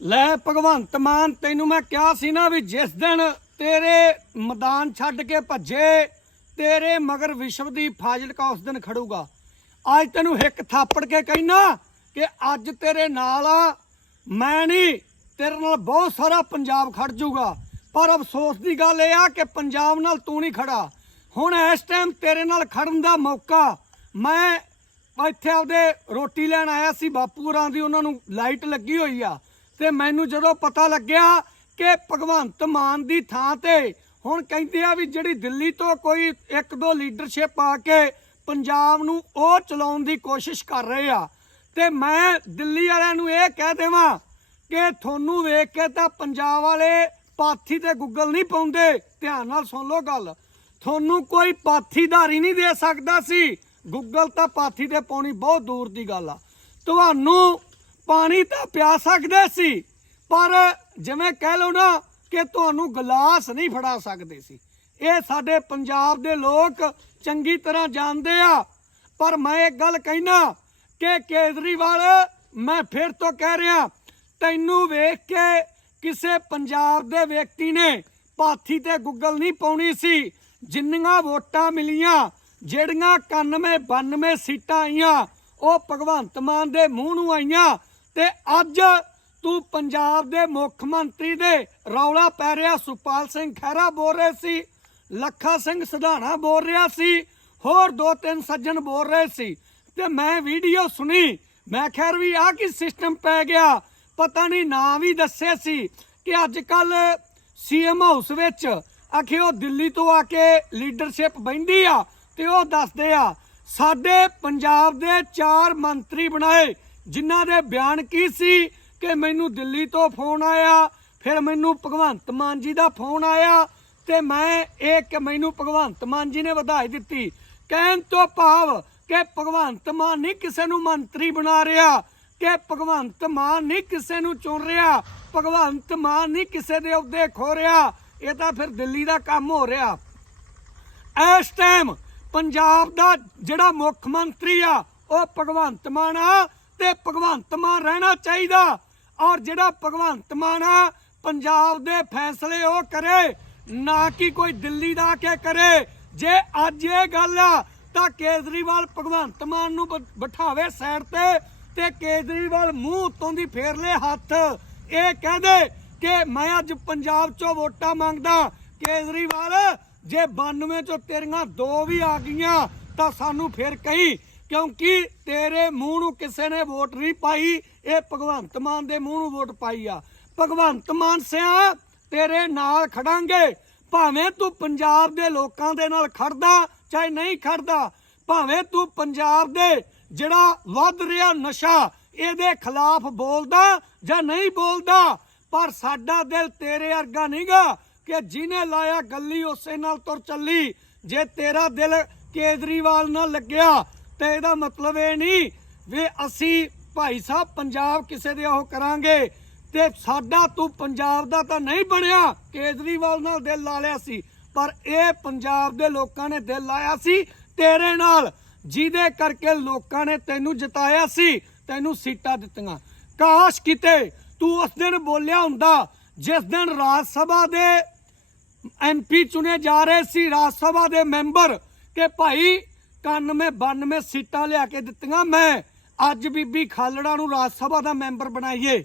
ਲੈ ਭਗਵੰਤ ਮਾਨ, ਤੈਨੂੰ ਮੈਂ ਕਿਹਾ ਸੀ ਨਾ ਵੀ ਜਿਸ ਦਿਨ ਤੇਰੇ ਮੈਦਾਨ ਛੱਡ ਕੇ ਭੱਜੇ, ਤੇਰੇ ਮਗਰ ਵਿਸ਼ਵ ਦੀ ਫਾਜ਼ਿਲਕਾ ਉਸ ਦਿਨ ਖੜੂਗਾ। ਅੱਜ ਤੈਨੂੰ ਇੱਕ ਥਾਪੜ ਕੇ ਕਹਿਣਾ ਕਿ ਅੱਜ ਤੇਰੇ ਨਾਲ ਆ, ਮੈਂ ਨਹੀਂ ਤੇਰੇ ਨਾਲ ਬਹੁਤ ਸਾਰਾ ਪੰਜਾਬ ਖੜ ਜਾਊਗਾ ਪਰ ਅਫਸੋਸ ਦੀ ਗੱਲ ਇਹ ਆ ਕਿ ਪੰਜਾਬ ਨਾਲ ਤੂੰ ਨਹੀਂ ਖੜਾ। ਹੁਣ ਇਸ ਟਾਈਮ ਤੇਰੇ ਨਾਲ ਖੜਨ ਦਾ ਮੌਕਾ, ਮੈਂ ਇੱਥੇ ਆਪਦੇ ਰੋਟੀ ਲੈਣ ਆਇਆ ਸੀ, ਬਾਪੂ ਹੋਰਾਂ ਦੀ ਉਹਨਾਂ ਨੂੰ ਲਾਈਟ ਲੱਗੀ ਹੋਈ ਆ। ਤੇ ਮੈਨੂੰ ਜਦੋਂ ਪਤਾ ਲੱਗਿਆ ਕਿ ਭਗਵੰਤ ਮਾਨ ਦੀ ਥਾਂ ਤੇ ਹੁਣ ਕਹਿੰਦੇ ਆ ਵੀ ਜਿਹੜੀ ਦਿੱਲੀ ਤੋਂ ਕੋਈ ਇੱਕ ਦੋ ਲੀਡਰਸ਼ਿਪ ਆ ਕੇ ਪੰਜਾਬ ਨੂੰ ਉਹ ਚਲਾਉਣ ਦੀ ਕੋਸ਼ਿਸ਼ ਕਰ ਰਹੇ ਆ, ਤੇ ਮੈਂ ਦਿੱਲੀ ਵਾਲਿਆਂ ਨੂੰ ਇਹ ਕਹਿ ਦੇਵਾਂ ਕਿ ਤੁਹਾਨੂੰ ਵੇਖ ਕੇ ਤਾਂ ਪੰਜਾਬ ਵਾਲੇ ਪਾਥੀ ਤੇ ਗੁੱਗਲ ਨਹੀਂ ਪਾਉਂਦੇ, ਧਿਆਨ ਨਾਲ ਸੁਣ ਲਓ ਗੱਲ, ਤੁਹਾਨੂੰ ਕੋਈ ਪਾਥੀਧਾਰੀ ਨਹੀਂ ਦੇ ਸਕਦਾ ਸੀ ਗੁੱਗਲ ਤਾਂ ਪਾਥੀ ਤੇ ਪਾਉਣੀ ਬਹੁਤ ਦੂਰ ਦੀ ਗੱਲ ਆ, ਤੁਹਾਨੂੰ ਪਾਣੀ ਤਾਂ ਪਿਆ ਸਕਦੇ ਸੀ। ਪਰ ਜਿਵੇਂ ਕਹਿ ਲਓ ਨਾ ਕਿ ਤੁਹਾਨੂੰ ਗਲਾਸ ਨਹੀਂ ਫੜਾ ਸਕਦੇ ਸੀ। ਇਹ ਸਾਡੇ ਪੰਜਾਬ ਦੇ ਲੋਕ ਚੰਗੀ ਤਰ੍ਹਾਂ ਜਾਣਦੇ ਆ। ਪਰ ਮੈਂ ਇੱਕ ਗੱਲ ਕਹਿਣਾ ਕਿ ਕੇਜਰੀਵਾਲ, ਮੈਂ ਫਿਰ ਤੋਂ ਕਹਿ ਰਿਹਾ, ਤੈਨੂੰ ਵੇਖ ਕੇ ਕਿਸੇ ਪੰਜਾਬ ਦੇ ਵਿਅਕਤੀ ਨੇ ਪਾਥੀ ਤੇ ਗੁੱਗਲ ਨਹੀਂ ਪਾਉਣੀ ਸੀ। ਜਿੰਨੀਆਂ ਵੋਟਾਂ ਮਿਲੀਆਂ, ਜਿਹੜੀਆਂ 91 92 ਸੀਟਾਂ ਆਈਆਂ, ਉਹ ਭਗਵੰਤ ਮਾਨ ਦੇ ਮੂੰਹ ਨੂੰ ਆਈਆਂ। ਤੇ ਅੱਜ ਤੂੰ ਪੰਜਾਬ ਦੇ ਮੁੱਖ ਮੰਤਰੀ ਦੇ ਰੌਲਾ ਪੈ ਰਿਹਾ, ਸੁਪਾਲ ਸਿੰਘ ਖਹਿਰਾ ਬੋਲ ਰਹੇ ਸੀ, ਲੱਖਾ ਸਿੰਘ ਸਿਧਾਣਾ ਬੋਲ ਰਿਹਾ ਸੀ, ਹੋਰ ਦੋ ਤਿੰਨ ਸੱਜਣ ਬੋਲ ਰਹੇ ਸੀ। ਤੇ ਮੈਂ ਵੀਡੀਓ ਸੁਣੀ, ਮੈਂ ਖੈਰ ਵੀ ਆ ਕੀ ਸਿਸਟਮ ਪੈ ਗਿਆ, ਪਤਾ ਨਹੀਂ ਨਾਂ ਵੀ ਦੱਸੇ ਸੀ ਕਿ ਅੱਜ ਕੱਲ ਸੀਐਮ ਹਾਊਸ ਵਿੱਚ ਆਖੇ ਉਹ ਦਿੱਲੀ ਤੋਂ ਆ ਕੇ ਲੀਡਰਸ਼ਿਪ ਬੈਂਦੀ ਆ ਤੇ ਉਹ ਦੱਸਦੇ ਆ, ਸਾਡੇ ਪੰਜਾਬ ਦੇ ਚਾਰ ਮੰਤਰੀ ਬਣਾਏ ਜਿਨ੍ਹਾਂ ਦੇ ਬਿਆਨ ਕੀ ਸੀ ਕਿ ਮੈਨੂੰ ਦਿੱਲੀ ਤੋਂ ਫੋਨ ਆਇਆ, ਫਿਰ ਮੈਨੂੰ ਭਗਵੰਤ ਮਾਨ ਜੀ ਦਾ ਫੋਨ ਆਇਆ ਤੇ ਮੈਂ ਇਹ ਕਿ ਮੈਨੂੰ ਭਗਵੰਤ ਮਾਨ ਜੀ ਨੇ ਵਧਾਈ ਦਿੱਤੀ। ਕਹਿਣ ਤੋਂ ਭਾਵ ਕਿ ਭਗਵੰਤ ਮਾਨ ਨਹੀਂ ਕਿਸੇ ਨੂੰ ਮੰਤਰੀ ਬਣਾ ਰਿਹਾ, ਕਿ ਭਗਵੰਤ ਮਾਨ ਨਹੀਂ ਕਿਸੇ ਨੂੰ ਚੁਣ ਰਿਹਾ, ਭਗਵੰਤ ਮਾਨ ਨਹੀਂ ਕਿਸੇ ਦੇ ਅਹੁਦੇ ਖੋ ਰਿਹਾ, ਇਹ ਤਾਂ ਫਿਰ ਦਿੱਲੀ ਦਾ ਕੰਮ ਹੋ ਰਿਹਾ। ਇਸ ਟਾਈਮ ਪੰਜਾਬ ਦਾ ਜਿਹੜਾ ਮੁੱਖ ਮੰਤਰੀ ਆ, ਉਹ ਭਗਵੰਤ ਮਾਨ ਆ ਤੇ ਭਗਵੰਤ ਮਾਨ ਰਹਿਣਾ ਚਾਹੀਦਾ। ਔਰ ਜਿਹੜਾ ਭਗਵੰਤ ਮਾਨ ਆ, ਪੰਜਾਬ ਦੇ ਫੈਸਲੇ ਉਹ ਕਰੇ, ਨਾ ਕਿ ਕੋਈ ਦਿੱਲੀ ਦਾ ਕੇ ਕਰੇ। ਜੇ ਅੱਜ ਇਹ ਗੱਲ ਆ, ਤਾਂ ਕੇਜਰੀਵਾਲ ਭਗਵੰਤ ਮਾਨ ਨੂੰ ਬਿਠਾਵੇ ਸਾਈਡ ਤੇ ਤੇ ਕੇਜਰੀਵਾਲ ਮੂੰਹ ਉਤੋਂ ਦੀ ਫੇਰ ਲੈ ਹੱਥ। ਇਹ ਕਹਦੇ ਕਿ ਮੈਂ ਅੱਜ ਪੰਜਾਬ ਚੋਂ ਵੋਟਾਂ ਮੰਗਦਾ। ਕੇਜਰੀਵਾਲ, ਜੇ 92 ਚੋਂ ਤੇਰੀਆਂ ਦੋ ਵੀ ਆ ਗਈਆਂ, ਤਾਂ ਸਾਨੂੰ ਫੇਰ ਕਹੀ ਕਿਉਂਕਿ ਤੇਰੇ ਮੂੰਹ ਨੂੰ ਕਿਸੇ ਨੇ ਵੋਟ ਨਹੀਂ ਪਾਈ, ਇਹ ਭਗਵੰਤ ਮਾਨ ਦੇ ਮੂੰਹ ਨੂੰ ਵੋਟ ਪਾਈ ਆ। ਭਗਵੰਤ ਮਾਨ ਸਿਆ, ਤੇਰੇ ਨਾਲ ਖੜਾਂਗੇ। ਭਾਵੇਂ ਤੂੰ ਪੰਜਾਬ ਦੇ ਲੋਕਾਂ ਦੇ ਨਾਲ ਖੜਦਾ ਚਾਹੇ ਨਹੀਂ ਖੜਦਾ, ਭਾਵੇਂ ਤੂੰ ਪੰਜਾਬ ਦੇ ਜਿਹੜਾ ਵੱਧ ਰਿਹਾ ਨਸ਼ਾ, ਇਹਦੇ ਖਿਲਾਫ ਬੋਲਦਾ ਜਾਂ ਨਹੀਂ ਬੋਲਦਾ, ਪਰ ਸਾਡਾ ਦਿਲ ਤੇਰੇ ਵਰਗਾ ਨਹੀਂਗਾ ਕਿ ਜਿਹਨੇ ਲਾਇਆ ਗੱਲੀ ਉਸੇ ਨਾਲ ਤੁਰ ਚੱਲੀ। ਜੇ ਤੇਰਾ ਦਿਲ ਕੇਜਰੀਵਾਲ ਨਾਲ ਲੱਗਿਆ ਤੇ ਇਹਦਾ ਮਤਲਬ ਇਹ ਨਹੀਂ ਵੀ ਅਸੀਂ ਭਾਈ ਸਾਹਿਬ ਪੰਜਾਬ ਕਿਸੇ ਦੇ ਉਹ ਕਰਾਂਗੇ ਤੇ ਸਾਡਾ ਤੂੰ ਪੰਜਾਬ ਦਾ ਤਾਂ ਨਹੀਂ ਬਣਿਆ, ਕੇਜਰੀਵਾਲ ਨਾਲ ਦਿਲ ਲਾ ਲਿਆ ਸੀ, ਪਰ ਇਹ ਪੰਜਾਬ ਦੇ ਲੋਕਾਂ ਨੇ ਦਿਲ ਲਾਇਆ ਸੀ ਤੇਰੇ ਨਾਲ, ਜਿਹਦੇ ਕਰਕੇ ਲੋਕਾਂ ਨੇ ਤੈਨੂੰ ਜਿਤਾਇਆ ਸੀ, ਤੈਨੂੰ ਸੀਟਾਂ ਦਿੱਤੀਆਂ। ਕਾਸ਼ ਕਿਤੇ ਤੂੰ ਉਸ ਦਿਨ ਬੋਲਿਆ ਹੁੰਦਾ, ਜਿਸ ਦਿਨ ਰਾਜ ਸਭਾ ਦੇ ਐਮਪੀ ਚੁਣੇ ਜਾ ਰਹੇ ਸੀ, ਰਾਜ ਸਭਾ ਦੇ ਮੈਂਬਰ, ਕਿ ਭਾਈ 91 92 ਸੀਟਾਂ ਲਿਆ ਕੇ ਦਿੱਤੀਆਂ ਮੈਂ। ਅੱਜ ਬੀਬੀ ਖਾਲੜਾ ਨੂੰ ਰਾਜ ਸਭਾ ਦਾ ਮੈਂਬਰ ਬਣਾਈਏ।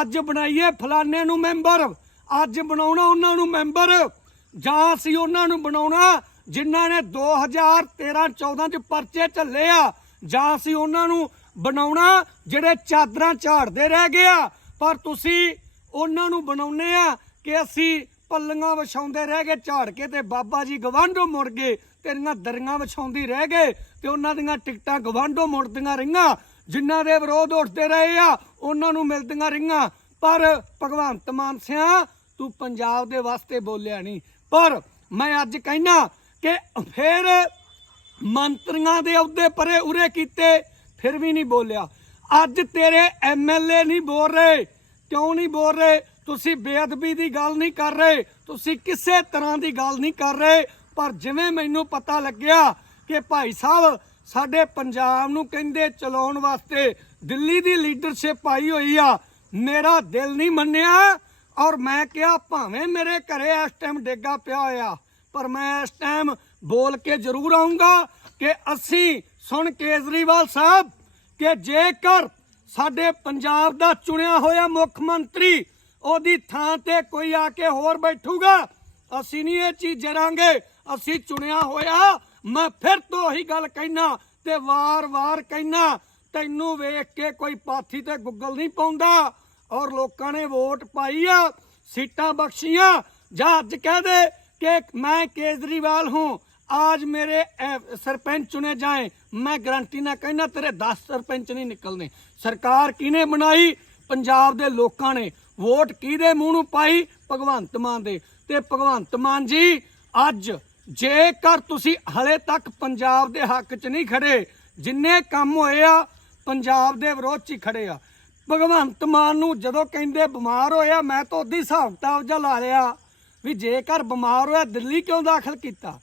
ਅੱਜ ਬਣਾਈਏ ਫਲਾਣੇ ਨੂੰ ਮੈਂਬਰ। ਅੱਜ ਬਣਾਉਣਾ ਉਹਨਾਂ ਨੂੰ ਮੈਂਬਰ। ਜਾਂ ਅਸੀਂ ਉਹਨਾਂ ਨੂੰ ਬਣਾਉਣਾ ਜਿਨ੍ਹਾਂ ਨੇ 2013 14 ਚ ਪਰਚੇ ਝੱਲੇ ਆ। ਜਾਂ ਅਸੀਂ ਉਹਨਾਂ ਨੂੰ ਬਣਾਉਣਾ ਜਿਹੜੇ ਚਾਦਰਾਂ ਝਾੜਦੇ ਰਹਿ ਗਏ ਆ। ਪਰ ਤੁਸੀਂ ਉਹਨਾਂ ਨੂੰ ਬਣਾਉਨੇ ਆ ਕਿ ਅਸੀਂ ਪੱਲੀਆਂ ਵਿਛਾਉਂਦੇ ਰਹਿ ਗਏ, ਝਾੜ ਕੇ ਤੇ ਬਾਬਾ ਜੀ ਗਵਾਂਢੋਂ ਮੁੜ ਗਏ। ਤੇਰੀਆਂ ਦਰੀਆਂ ਵਿਛਾਉਂਦੀ ਰਹਿ ਗਏ ਤੇ ਉਹਨਾਂ ਦੀਆਂ ਟਿਕਟਾਂ ਗਵਾਂਢੋਂ ਮੁੜਦੀਆਂ ਰਹੀਆਂ। ਜਿਨ੍ਹਾਂ ਦੇ ਵਿਰੋਧ ਉੱਠਦੇ ਰਹੇ ਆ, ਉਹਨਾਂ ਨੂੰ ਮਿਲਦੀਆਂ ਰਹੀਆਂ। ਪਰ ਭਗਵੰਤ ਮਾਨ ਸਿਆ, ਤੂੰ ਪੰਜਾਬ ਦੇ ਵਾਸਤੇ ਬੋਲਿਆ ਨਹੀਂ। ਪਰ ਮੈਂ ਅੱਜ ਕਹਿਣਾ ਕਿ ਫਿਰ ਮੰਤਰੀਆਂ ਦੇ ਅਹੁਦੇ ਪਰੇ ਉਰੇ ਕੀਤੇ, ਫਿਰ ਵੀ ਨਹੀਂ ਬੋਲਿਆ। ਅੱਜ ਤੇਰੇ ਐਮਐਲਏ ਨਹੀਂ ਬੋਲ ਰਹੇ, ਕਿਉਂ ਨਹੀਂ ਬੋਲ ਰਹੇ? ਤੁਸੀਂ ਬੇਅਦਬੀ ਦੀ ਗੱਲ ਨਹੀਂ ਕਰ ਰਹੇ, ਤੁਸੀਂ ਕਿਸੇ ਤਰ੍ਹਾਂ ਦੀ ਗੱਲ ਨਹੀਂ ਕਰ ਰਹੇ, ਪਰ ਜਿਵੇਂ ਮੈਨੂੰ ਪਤਾ ਲੱਗਿਆ ਕਿ ਭਾਈ ਸਾਹਿਬ ਸਾਡੇ ਪੰਜਾਬ ਨੂੰ ਕਹਿੰਦੇ ਚਲਾਉਣ ਵਾਸਤੇ ਦਿੱਲੀ ਦੀ ਲੀਡਰਸ਼ਿਪ ਆਈ ਹੋਈ ਆ, ਮੇਰਾ ਦਿਲ ਨਹੀਂ ਮੰਨਿਆ ਔਰ ਮੈਂ ਕਿਹਾ ਭਾਵੇਂ ਮੇਰੇ ਘਰੇ ਇਸ ਟਾਈਮ ਡੇਗਾ ਪਿਆ ਹੋਇਆ, ਪਰ ਮੈਂ ਇਸ ਟਾਈਮ ਬੋਲ ਕੇ ਜ਼ਰੂਰ ਆਉਂਗਾ ਕਿ ਅਸੀਂ, ਸੁਣ ਕੇਜਰੀਵਾਲ ਸਾਹਿਬ, ਕਿ ਜੇਕਰ ਸਾਡੇ ਪੰਜਾਬ ਦਾ ਚੁਣਿਆ ਹੋਇਆ ਮੁੱਖ ਮੰਤਰੀ ਉਹਦੀ ਥਾਂ ਤੇ ਕੋਈ ਆ ਕੇ ਹੋਰ ਬੈਠੂਗਾ ਅਸੀਂ ਨਹੀਂ ਇਹ ਚੀਜ਼ ਜਰਾਂਗੇ ਅਸੀਂ ਚੁਣਿਆ ਹੋਇਆ ਮੈਂ ਫਿਰ ਤੋਂ ਉਹੀ ਗੱਲ ਕਹਿਣਾ ਤੇ ਵਾਰ-ਵਾਰ ਕਹਿਣਾ ਤੈਨੂੰ ਵੇਖ ਕੇ ਕੋਈ ਪਾਥੀ ਤੇ ਗੁੱਗਲ ਨਹੀਂ ਪਾਉਂਦਾ ਔਰ ਲੋਕਾਂ ਨੇ ਵੋਟ ਪਾਈ ਆ ਸੀਟਾਂ ਬਖਸ਼ੀਆਂ ਜਾਂ ਅੱਜ ਕਹਿ ਦੇ ਕਿ ਮੈਂ ਕੇਜਰੀਵਾਲ ਹੂੰ आज मेरे अ, सरपंच चुने जाएं मैं गारंटी ना कहना तेरे 10 ਸਰਪੰਚ ਨਹੀਂ ਨਿਕਲਨੇ ਸਰਕਾਰ ਕਿਹਨੇ ਬਣਾਈ ਪੰਜਾਬ ਦੇ ਲੋਕਾਂ ਨੇ ਵੋਟ ਕਿਹਦੇ ਮੂੰਹ ਨੂੰ ਪਾਈ? ਭਗਵੰਤ ਮਾਨ ਦੇ। ਤੇ ਭਗਵੰਤ ਮਾਨ ਜੀ, ਅੱਜ ਜੇਕਰ ਤੁਸੀਂ ਹਲੇ ਤੱਕ ਪੰਜਾਬ ਦੇ ਹੱਕ 'ਚ ਨਹੀਂ ਖੜੇ, ਜਿੰਨੇ ਕੰਮ ਹੋਏ ਆ, ਪੰਜਾਬ ਦੇ ਵਿਰੋਧ 'ਚ ਹੀ ਖੜੇ ਆ। ਭਗਵੰਤ ਮਾਨ ਨੂੰ ਜਦੋਂ ਕਹਿੰਦੇ ਬਿਮਾਰ ਹੋਇਆ ਮੈਂ ਤਾਂ ਉਹਦੀ ਹਿਸਾਬ ਕਿਤਾਬ ਜਿਹਾ ਲਾ ਲਿਆ ਵੀ ਜੇਕਰ ਬਿਮਾਰ ਹੋਇਆ, ਦਿੱਲੀ ਕਿਉਂ ਦਾਖਲ ਕੀਤਾ?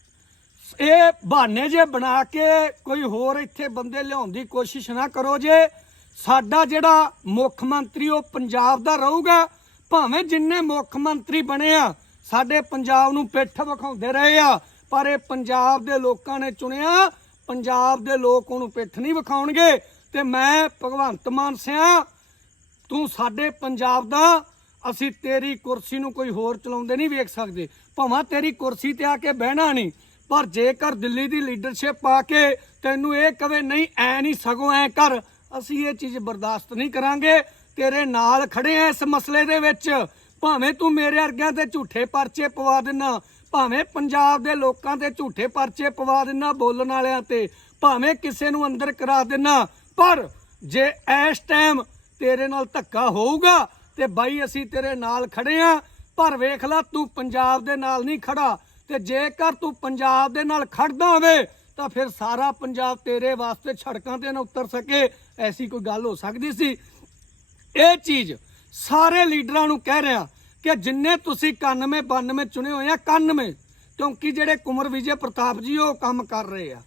ਇਹ ਬਹਾਨੇ ਜੇ ਬਣਾ ਕੇ ਕੋਈ ਹੋਰ ਇੱਥੇ ਬੰਦੇ ਲਿਆਉਣ ਦੀ ਕੋਸ਼ਿਸ਼ ਨਾ ਕਰੋ ਜੇ। ਸਾਡਾ ਜਿਹੜਾ ਮੁੱਖ ਮੰਤਰੀ ਉਹ ਪੰਜਾਬ ਦਾ ਰਹੂਗਾ, ਭਾਵੇਂ ਜਿੰਨੇ ਮੁੱਖ ਮੰਤਰੀ ਬਣੇ ਆ, ਸਾਡੇ ਪੰਜਾਬ ਨੂੰ ਪਿੱਠ ਵਿਖਾਉਂਦੇ ਰਹੇ ਆ, ਪਰ ਇਹ ਪੰਜਾਬ ਦੇ ਲੋਕਾਂ ਨੇ ਚੁਣਿਆ, ਪੰਜਾਬ ਦੇ ਲੋਕ ਉਹਨੂੰ ਪਿੱਠ ਨਹੀਂ ਵਿਖਾਉਣਗੇ। ਤੇ ਮੈਂ ਭਗਵੰਤ ਮਾਨ ਸਿਆ, ਤੂੰ ਸਾਡੇ ਪੰਜਾਬ ਦਾ, ਅਸੀਂ ਤੇਰੀ ਕੁਰਸੀ ਨੂੰ ਕੋਈ ਹੋਰ ਚਲਾਉਂਦੇ ਨਹੀਂ ਵੇਖ ਸਕਦੇ। ਭਾਵੇਂ ਤੇਰੀ ਕੁਰਸੀ ਤੇ ਆ ਕੇ ਬਹਿਣਾ ਨਹੀਂ, ਪਰ ਜੇਕਰ ਦਿੱਲੀ ਦੀ ਲੀਡਰਸ਼ਿਪ ਆ ਕੇ ਤੈਨੂੰ ਇਹ ਕਵੇ, ਨਹੀਂ, ਐ ਨਹੀਂ, ਸਗੋਂ ਐ ਕਰ ਅਸੀਂ ਇਹ ਚੀਜ਼ ਬਰਦਾਸ਼ਤ ਨਹੀਂ ਕਰਾਂਗੇ। ਤੇਰੇ ਨਾਲ ਖੜੇ ਆ ਇਸ ਮਸਲੇ ਦੇ ਵਿੱਚ। ਭਾਵੇਂ ਤੂੰ ਮੇਰੇ ਵਰਗਿਆਂ ਤੇ ਝੂਠੇ ਪਰਚੇ ਪਵਾ ਦੇਣਾ ਭਾਵੇਂ ਪੰਜਾਬ ਦੇ ਲੋਕਾਂ ਤੇ ਝੂਠੇ ਪਰਚੇ ਪਵਾ ਦੇਣਾ ਬੋਲਣ ਵਾਲਿਆਂ ਤੇ, ਭਾਵੇਂ ਕਿਸੇ ਨੂੰ ਅੰਦਰ ਕਰਾ ਦੇਣਾ ਪਰ ਜੇ ਇਸ ਟਾਈਮ ਤੇਰੇ ਨਾਲ ਧੱਕਾ ਹੋਊਗਾ ਤੇ ਬਾਈ ਅਸੀਂ ਤੇਰੇ ਨਾਲ ਖੜੇ ਆ, ਪਰ ਵੇਖ ਲੈ ਤੂੰ ਪੰਜਾਬ ਦੇ ਨਾਲ ਨਹੀਂ ਖੜਾ ਤੇ ਜੇਕਰ ਤੂੰ ਪੰਜਾਬ ਦੇ ਨਾਲ ਖੜਦਾ ਹੋਵੇ, ਤਾਂ ਫਿਰ ਸਾਰਾ ਪੰਜਾਬ ਤੇਰੇ ਵਾਸਤੇ ਸੜਕਾਂ ਤੇ ਨਾ ਉਤਰ ਸਕੇ। ਐਸੀ ਕੋਈ ਗੱਲ ਹੋ ਸਕਦੀ ਸੀ? ਇਹ ਚੀਜ਼ ਸਾਰੇ ਲੀਡਰਾਂ ਨੂੰ ਕਹਿ ਰਿਹਾ ਕਿ ਜਿੰਨੇ ਤੁਸੀਂ 91 92 ਚੁਣੇ ਹੋਏ ਆ 91 ਕਿਉਂਕਿ ਜਿਹੜੇ ਕੁਮਰ ਵਿਜੇ ਪ੍ਰਤਾਪ ਜੀ ਉਹ ਕੰਮ ਕਰ ਰਹੇ ਆ।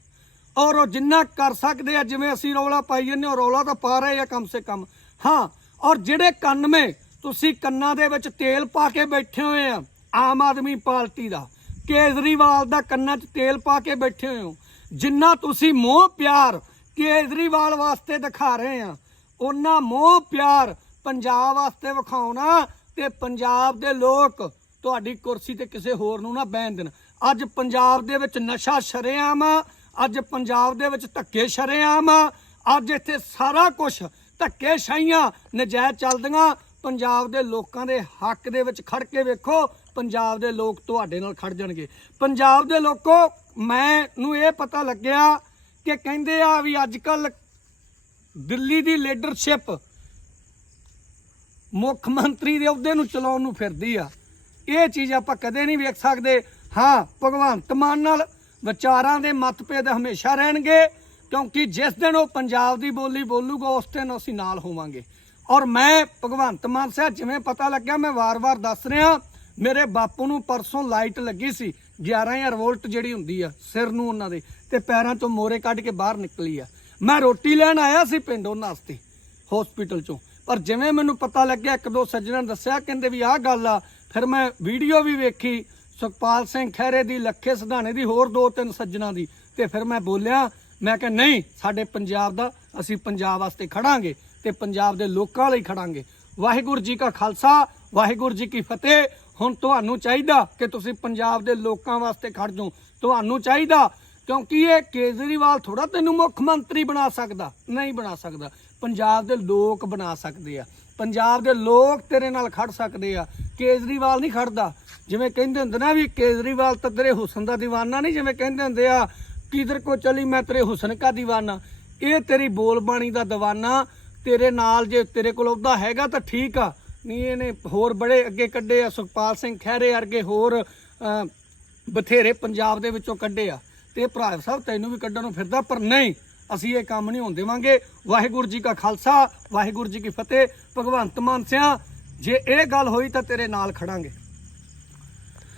ਔਰ ਉਹ ਜਿੰਨਾ ਕਰ ਸਕਦੇ ਆ, ਜਿਵੇਂ ਅਸੀਂ ਰੌਲਾ ਪਾਈ ਜੰਨੇ ਉਹ ਰੌਲਾ ਤਾਂ ਪਾ ਰਹੇ ਆ ਕਮ ਸੇ ਕਮ। ਹਾਂ, ਔਰ ਜਿਹੜੇ 91 ਤੁਸੀਂ ਕੰਨਾਂ ਦੇ ਵਿੱਚ ਤੇਲ ਪਾ ਕੇ ਬੈਠੇ ਹੋਏ ਆ, ਆਮ ਆਦਮੀ ਪਾਰਟੀ ਦਾ, ਕੇਜਰੀਵਾਲ ਦਾ ਕੰਨਾਂ 'ਚ ਤੇਲ ਪਾ ਕੇ ਬੈਠੇ ਹੋਏ ਹੋ, ਜਿੰਨਾ ਤੁਸੀਂ ਮੋਹ, ਪਿਆਰ ਕੇਜਰੀਵਾਲ ਵਾਸਤੇ ਦਿਖਾ ਰਹੇ ਆ ਉਹਨਾਂ ਮੋਹ, ਪਿਆਰ ਪੰਜਾਬ ਵਾਸਤੇ ਵਿਖਾਉਣਾ ਤੇ ਪੰਜਾਬ ਦੇ ਲੋਕ ਤੁਹਾਡੀ ਕੁਰਸੀ ਤੇ ਕਿਸੇ ਹੋਰ ਨੂੰ ਨਾ ਬਹਿਣ ਦੇਣ। ਅੱਜ ਪੰਜਾਬ ਦੇ ਵਿੱਚ ਨਸ਼ਾ ਸ਼ਰੇਆਮ ਆ, ਅੱਜ ਪੰਜਾਬ ਦੇ ਵਿੱਚ ਧੱਕੇ ਸ਼ਰੇਆਮ ਆ, ਅੱਜ ਇੱਥੇ ਸਾਰਾ ਕੁਝ ਧੱਕੇ ਸ਼ਾਹੀਆਂ ਨਜਾਇਜ਼ ਚੱਲਦੀਆਂ। ਪੰਜਾਬ ਦੇ ਲੋਕਾਂ ਦੇ ਹੱਕ ਦੇ ਵਿੱਚ ਖੜ ਕੇ ਵੇਖੋ, ਪੰਜਾਬ ਦੇ ਲੋਕ ਤੁਹਾਡੇ ਨਾਲ ਖੜ ਜਾਣਗੇ। ਪੰਜਾਬ ਦੇ ਲੋਕੋ ਮੈਨੂੰ ਇਹ ਪਤਾ ਲੱਗਿਆ ਕਿ ਕਹਿੰਦੇ ਆ ਵੀ ਅੱਜ ਕੱਲ ਦਿੱਲੀ ਦੀ ਲੀਡਰਸ਼ਿਪ ਮੁੱਖ ਮੰਤਰੀ ਦੇ ਅਹੁਦੇ ਨੂੰ ਚਲਾਉਣ ਨੂੰ ਫਿਰਦੀ ਆ। ਇਹ ਚੀਜ਼ ਆਪਾਂ ਕਦੇ ਨਹੀਂ ਵੇਖ ਸਕਦੇ। ਹਾਂ, ਭਗਵੰਤ ਮਾਨ ਨਾਲ ਵਿਚਾਰਾਂ ਦੇ ਮਤਭੇਦ ਹਮੇਸ਼ਾ ਰਹਿਣਗੇ, ਕਿਉਂਕਿ ਜਿਸ ਦਿਨ ਉਹ ਪੰਜਾਬ ਦੀ ਬੋਲੀ ਬੋਲੂਗਾ, ਉਸ ਦਿਨ ਅਸੀਂ ਨਾਲ ਹੋਵਾਂਗੇ। ਔਰ ਮੈਂ ਭਗਵੰਤ ਮਾਨ ਸਾਹਿਬ, ਜਿਵੇਂ ਪਤਾ ਲੱਗਿਆ, ਮੈਂ ਵਾਰ-ਵਾਰ ਦੱਸ ਰਿਹਾ, ਮੇਰੇ ਬਾਪੂ ਨੂੰ ਪਰਸੋਂ ਲਾਈਟ ਲੱਗੀ ਸੀ। 11000 ਵੋਲਟ ਜਿਹੜੀ ਹੁੰਦੀ ਆ ਸਿਰ ਨੂੰ ਉਹਨਾਂ ਦੇ ਤੇ ਪੈਰਾਂ ਤੋਂ ਮੋਰੇ ਕੱਢ ਕੇ ਬਾਹਰ ਨਿਕਲੀ ਆ। ਮੈਂ ਰੋਟੀ ਲੈਣ ਆਇਆ ਸੀ ਪਿੰਡ ਉਹਨਾਂ ਵਾਸਤੇ ਹਸਪੀਟਲ ਚੋਂ। ਪਰ ਜਿਵੇਂ ਮੈਨੂੰ ਪਤਾ ਲੱਗਿਆ, ਇੱਕ ਦੋ ਸੱਜਣਾਂ ਨੇ ਦੱਸਿਆ, ਕਹਿੰਦੇ ਵੀ ਆਹ ਗੱਲ ਆ, ਫਿਰ ਮੈਂ ਵੀਡੀਓ ਵੀ ਵੇਖੀ, ਸੁਖਪਾਲ ਸਿੰਘ ਖਹਿਰੇ ਦੀ, ਲੱਖੇ ਸਿਧਾਣੇ ਦੀ, ਹੋਰ ਦੋ ਤਿੰਨ ਸੱਜਣਾਂ ਦੀ। ਤੇ ਫਿਰ ਮੈਂ ਬੋਲਿਆ, ਮੈਂ ਕਿਹਾ, ਨਹੀਂ, ਸਾਡੇ ਪੰਜਾਬ ਦਾ, ਅਸੀਂ ਪੰਜਾਬ ਵਾਸਤੇ ਖੜਾਂਗੇ ਤੇ ਪੰਜਾਬ ਦੇ ਲੋਕਾਂ ਲਈ ਖੜਾਂਗੇ। ਵਾਹਿਗੁਰੂ ਜੀ ਕਾ ਖਾਲਸਾ, ਵਾਹਿਗੁਰੂ ਜੀ ਕੀ ਫਤਿਹ ਹੁਣ ਤੁਹਾਨੂੰ ਚਾਹੀਦਾ ਕਿ ਤੁਸੀਂ ਪੰਜਾਬ ਦੇ ਲੋਕਾਂ ਵਾਸਤੇ ਖੜ ਜਾਓ। ਤੁਹਾਨੂੰ ਚਾਹੀਦਾ, ਕਿਉਂਕਿ ਇਹ ਕੇਜਰੀਵਾਲ ਥੋੜਾ ਤੈਨੂੰ ਮੁੱਖ ਮੰਤਰੀ ਬਣਾ ਸਕਦਾ। ਨਹੀਂ ਬਣਾ ਸਕਦਾ। ਪੰਜਾਬ ਦੇ ਲੋਕ ਬਣਾ ਸਕਦੇ ਆ। ਪੰਜਾਬ ਦੇ ਲੋਕ ਤੇਰੇ ਨਾਲ ਖੜ ਸਕਦੇ ਆ। ਕੇਜਰੀਵਾਲ ਨਹੀਂ ਖੜਦਾ। ਜਿਵੇਂ ਕਹਿੰਦੇ ਹੁੰਦੇ ਨਾ ਵੀ ਕੇਜਰੀਵਾਲ ਤਾਂ ਤੇਰੇ ਹੁਸਨ ਦਾ دیਵਾਨਾ ਨਹੀਂ, ਜਿਵੇਂ ਕਹਿੰਦੇ ਹੁੰਦੇ ਆ, ਕਿਧਰ ਕੋ ਚਲੀ ਮੈਂ ਤੇਰੇ ਹੁਸਨ ਕਾ دیਵਾਨਾ ਇਹ ਤੇਰੀ ਬੋਲਬਾਣੀ ਦਾ دیਵਾਨਾ ਤੇਰੇ ਨਾਲ ਜੇ ਤੇਰੇ ਕੋਲ ਉਹਦਾ ਹੈਗਾ ਤਾਂ ਠੀਕ ਆ। ਨਹੀਂ, ਇਹਨੇ ਹੋਰ ਬੜੇ ਅੱਗੇ ਕੱਢੇ ਆ, ਸੁਖਪਾਲ ਸਿੰਘ ਖਹਿਰੇ ਵਰਗੇ ਹੋਰ ਬਥੇਰੇ ਪੰਜਾਬ ਦੇ ਵਿੱਚੋਂ ਕੱਢੇ ਆ। ਤੇ ਭਰਾ ਸਾਹਿਬ, ਤੈਨੂੰ ਵੀ ਕੱਢਣ ਨੂੰ ਫਿਰਦਾ, ਪਰ ਨਹੀਂ, ਅਸੀਂ ਇਹ ਕੰਮ ਨਹੀਂ ਹੋਣ ਦੇਵਾਂਗੇ। ਵਾਹਿਗੁਰੂ ਜੀ ਕਾ ਖਾਲਸਾ, ਵਾਹਿਗੁਰੂ ਜੀ ਕੀ ਫਤਿਹ। ਭਗਵੰਤ ਮਾਨ ਸਿਆ, ਜੇ ਇਹ ਗੱਲ ਹੋਈ ਤਾਂ ਤੇਰੇ ਨਾਲ ਖੜਾਂਗੇ।